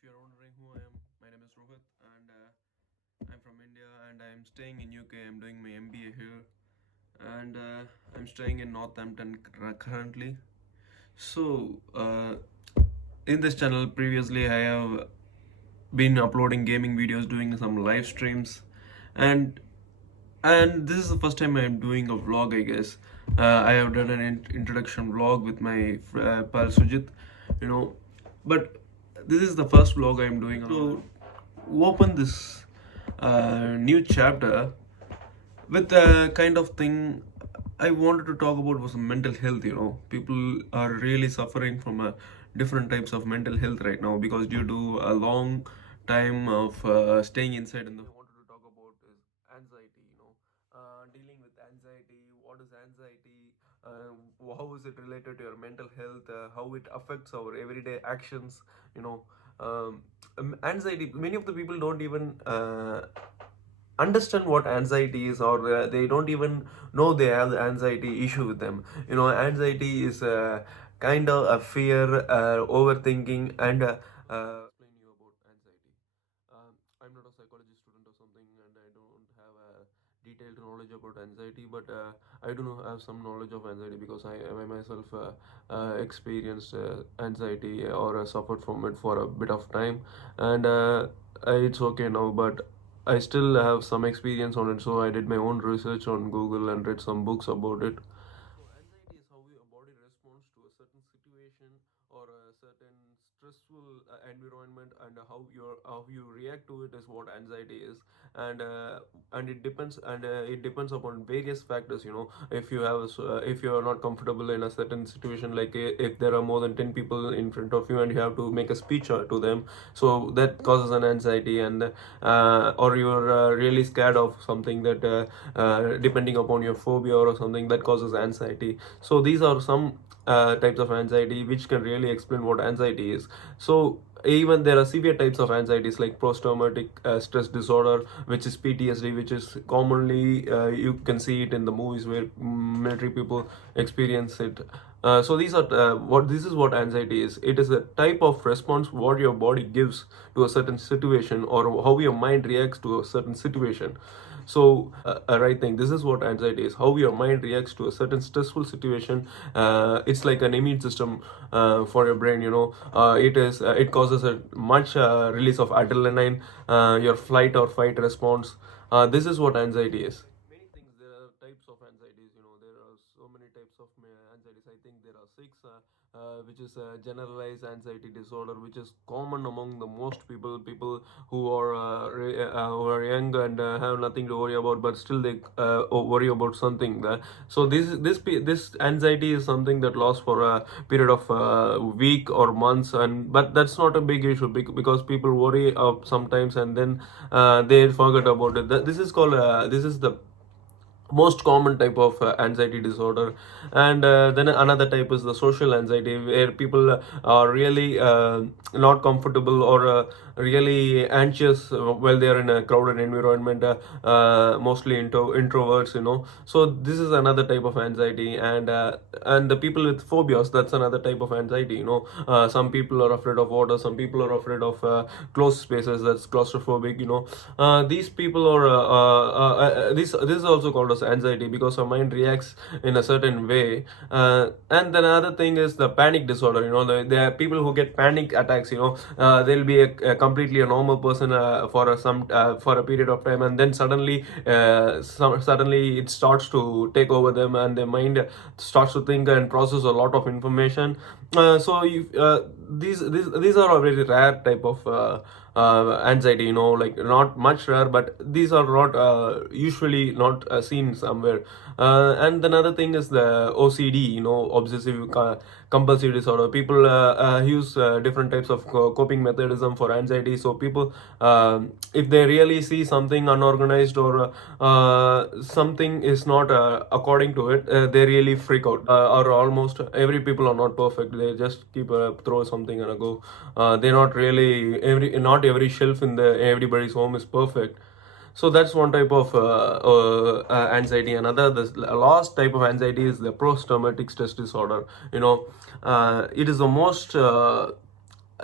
If you're wondering who I am, my name is Rohit, and I'm from India, and I'm staying in UK. I'm doing my MBA here, and I'm staying in Northampton currently. So, in this channel, previously I have been uploading gaming videos, doing some live streams, and this is the first time I'm doing a vlog, I guess. I have done an introduction vlog with my pal Sujit, you know, but this is the first vlog I'm doing to open this new chapter with a kind of thing I wanted to talk about was mental health. People are really suffering from different types of mental health right now because due to a long time of staying inside. And I wanted to talk about is anxiety. Dealing with anxiety. What is anxiety? How is it related to your mental health? How it affects our everyday actions? You know, anxiety. Many of the people don't even understand what anxiety is, or they don't even know they have the anxiety issue with them. Anxiety is kind of a fear, overthinking, and explain you about anxiety. I'm not a psychology student or something, and I don't have a detailed knowledge about anxiety, but I do know have some knowledge of anxiety because I myself experienced anxiety or suffered from it for a bit of time, and it's okay now, but I still have some experience on it, so I did my own research on Google and read some books about it. So anxiety is how your body responds to a certain situation or a certain stressful environment, and how you react to it is what anxiety is. And it depends upon various factors. If you have if you are not comfortable in a certain situation, like if there are more than 10 people in front of you and you have to make a speech to them, so that causes an anxiety. And or you're really scared of something that depending upon your phobia or something that causes anxiety. So these are some types of anxiety which can really explain what anxiety is. So even there are severe types of anxieties like post-traumatic stress disorder, which is PTSD, which is commonly you can see it in the movies where military people experience it. So these are what this is what anxiety is. It is a type of response what your body gives to a certain situation, or how your mind reacts to a certain situation. So right thing, this is what anxiety is: how your mind reacts to a certain stressful situation. It's like an immune system for your brain. It causes a much release of adrenaline, your flight or fight response. This is what anxiety is. Many things, there are types of anxieties. There are so many types of anxieties. I think there are six, which is generalized anxiety disorder, which is common among the most people who are who are young and have nothing to worry about, but still they worry about something. So this anxiety is something that lasts for a period of week or months, and but that's not a big issue because people worry sometimes and then they forget about it. This is called this is the most common type of anxiety disorder. And then another type is the social anxiety, where people are really not comfortable or really anxious while they are in a crowded environment, mostly introverts. So this is another type of anxiety. And the people with phobias, that's another type of anxiety. Some people are afraid of water, some people are afraid of closed spaces, that's claustrophobic. These people are this is also called as anxiety because our mind reacts in a certain way. And then another thing is the panic disorder. There are people who get panic attacks. They'll be a completely a normal person for a period of time, and then suddenly it starts to take over them, and their mind starts to think and process a lot of information. These are a very rare type of anxiety. Like not much rare, but these are not usually not seen somewhere. And another thing is the OCD, obsessive compulsive disorder. People use different types of coping methodism for anxiety. So people, if they really see something unorganized or something is not according to it, they really freak out. Or almost every people are not perfect. They just keep throw something and go. They're not really not every shelf in the everybody's home is perfect. So that's one type of anxiety. The last type of anxiety is the post-traumatic stress disorder. It is the most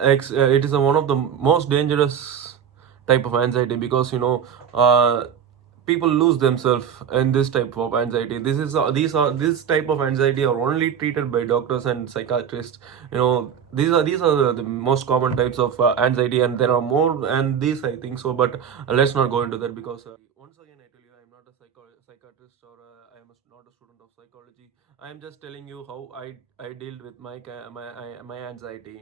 it is one of the most dangerous type of anxiety, because people lose themselves in this type of anxiety. This type of anxiety are only treated by doctors and psychiatrists. These are the most common types of anxiety, and there are more and these, I think so. But let's not go into that, because once again I tell you, I'm not a psychiatrist, or I am not a student of psychology. I am just telling you how I dealt with my anxiety.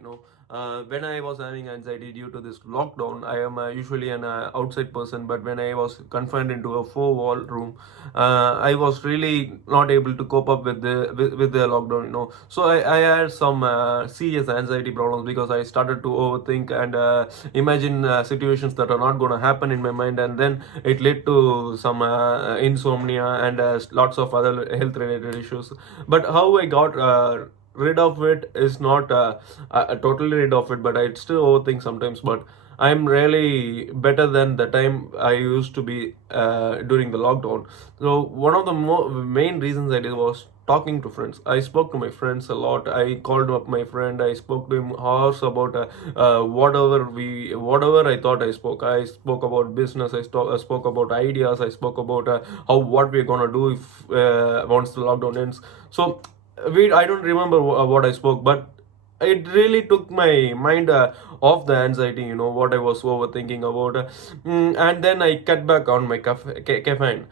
When I was having anxiety due to this lockdown, I am usually an outside person, but when I was confined into a four-wall room, I was really not able to cope up with the lockdown. So I had some serious anxiety problems, because I started to overthink and imagine situations that are not going to happen in my mind, and then it led to some insomnia and lots of other health related issues. But how I got rid of it is not totally rid of it, but I still overthink sometimes. But I'm really better than the time I used to be during the lockdown. So one of the main reasons I did was talking to friends. I spoke to my friends a lot. I called up my friend. I spoke to him hours about whatever I thought I spoke. I spoke about business. I spoke about ideas. I spoke about how what we're gonna do if once the lockdown ends. So I don't remember what I spoke, but it really took my mind off the anxiety, what I was overthinking about. And then I cut back on my caffeine,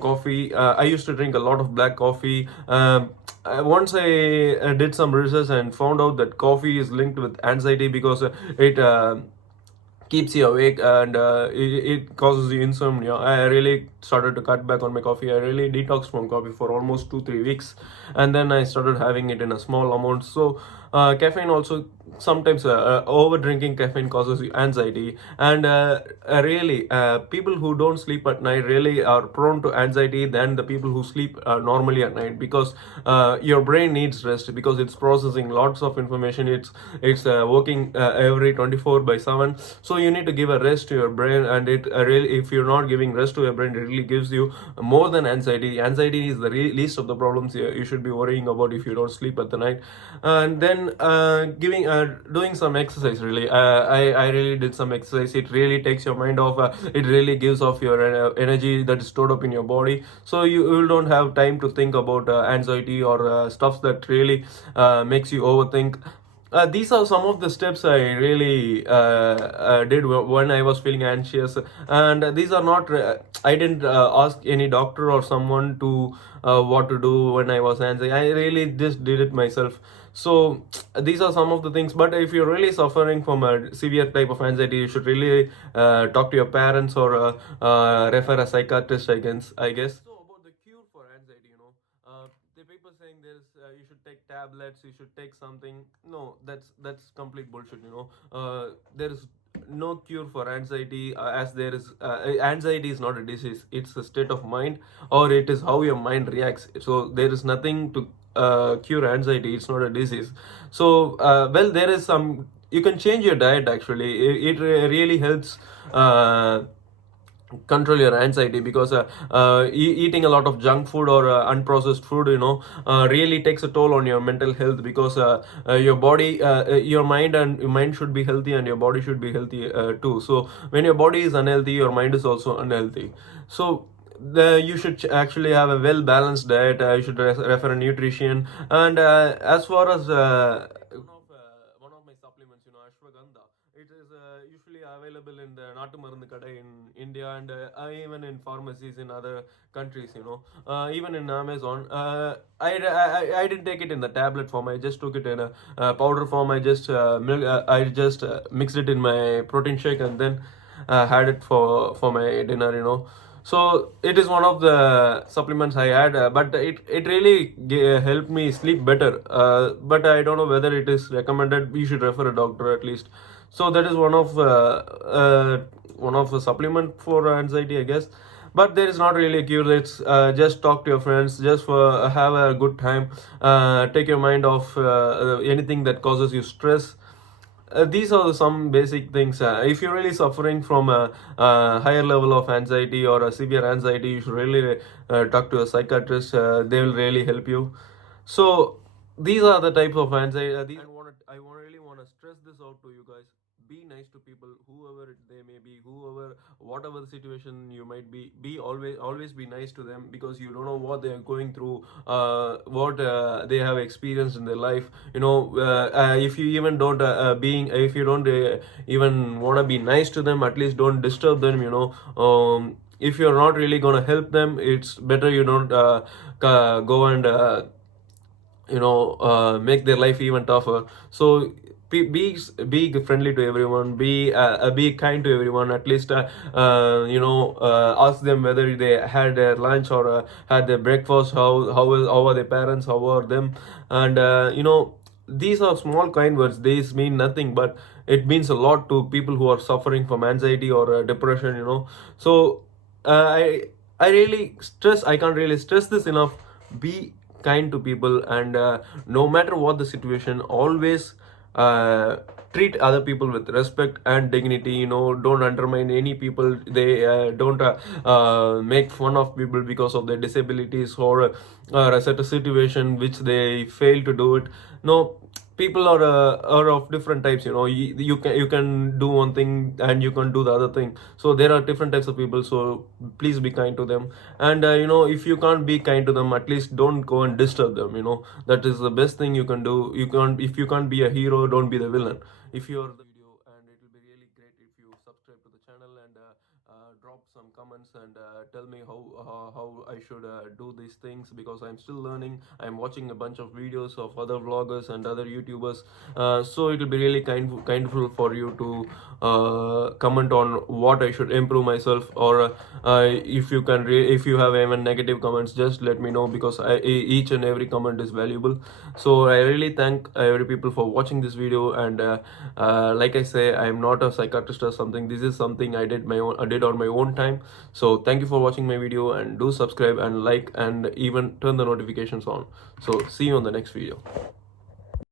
coffee. I used to drink a lot of black coffee. Once I did some research and found out that coffee is linked with anxiety, because it keeps you awake, and it causes you insomnia. I really started to cut back on my coffee. I really detoxed from coffee for almost 2-3 weeks, and then I started having it in a small amount. So caffeine also, sometimes over drinking caffeine causes you anxiety. And really, people who don't sleep at night really are prone to anxiety than the people who sleep normally at night, because your brain needs rest, because it's processing lots of information. It's working every 24 by 7. So you need to give a rest to your brain, and it really, if you're not giving rest to your brain, it really gives you more than anxiety is the least of the problems you should be worrying about if you don't sleep at the night. And then giving doing some exercise, really. I really did some exercise. It really takes your mind off. It really gives off your energy that is stored up in your body, so you don't have time to think about anxiety or stuff that really makes you overthink. These are some of the steps I really did when I was feeling anxious. And these are not, I didn't ask any doctor or someone to what to do when I was anxious. I really just did it myself. So these are some of the things. But if you're really suffering from a severe type of anxiety, you should really talk to your parents, or refer a psychiatrist, I guess. So about the cure for anxiety, the people saying there's you should take tablets, you should take something. No, that's complete bullshit. There is no cure for anxiety, as there is anxiety is not a disease. It's a state of mind, or it is how your mind reacts. So there is nothing to cure anxiety. It's not a disease. So well, there is some, you can change your diet. Actually, really helps control your anxiety, because eating a lot of junk food or unprocessed food, really takes a toll on your mental health, because your body, your mind should be healthy, and your body should be healthy too. So when your body is unhealthy, your mind is also unhealthy. So you should actually have a well balanced diet. You should refer a nutrition. And as far as one of my supplements, ashwagandha, it is usually available in the Natu Marundu Kada in India, and even in pharmacies in other countries, even in Amazon. I didn't take it in the tablet form. I just took it in a powder form. I just mixed it in my protein shake, and then had it for my dinner. So it is one of the supplements I had, but it really helped me sleep better. But I don't know whether it is recommended. You should refer a doctor at least. So that is one of a supplement for anxiety, I guess. But there is not really a cure. It's just talk to your friends, just for have a good time, take your mind off anything that causes you stress. These are some basic things. If you're really suffering from a higher level of anxiety or a severe anxiety, you should really talk to a psychiatrist. They will really help you. So these are the types of anxiety. Really want to stress stress this out to you guys. Be nice to people, whoever they may be, whoever, whatever the situation you might be. Be always be nice to them, because you don't know what they are going through, what they have experienced in their life. If you even don't being if you don't even want to be nice to them, at least don't disturb them. If you're not really gonna help them, it's better you don't go and make their life even tougher. So be friendly to everyone, be kind to everyone. At least ask them whether they had their lunch or had their breakfast, how are their parents, how are them. And these are small kind words. These mean nothing, but it means a lot to people who are suffering from anxiety or depression. So I can't really stress this enough. Be kind to people, and no matter what the situation, always uh, treat other people with respect and dignity. Don't undermine any people. They don't make fun of people because of their disabilities, or set a situation which they fail to do it. No, people are of different types. You can do one thing and you can do the other thing. So there are different types of people, so please be kind to them. And if you can't be kind to them, at least don't go and disturb them. That is the best thing you can do. If you can't be a hero, don't be the villain. If you're the video, and it will be really great if you subscribe to the channel, and drop some comments, and tell me how I should do these things, because I'm still learning. I'm watching a bunch of videos of other vloggers and other YouTubers. So it will be really kindful for you to comment on what I should improve myself. Or if you have even negative comments, just let me know, because each and every comment is valuable. So I really thank every people for watching this video. And like I say, I am not a psychiatrist or something. This is something I did on my own time. So thank you for watching my video, and do subscribe and like, and even turn the notifications on. So see you on the next video.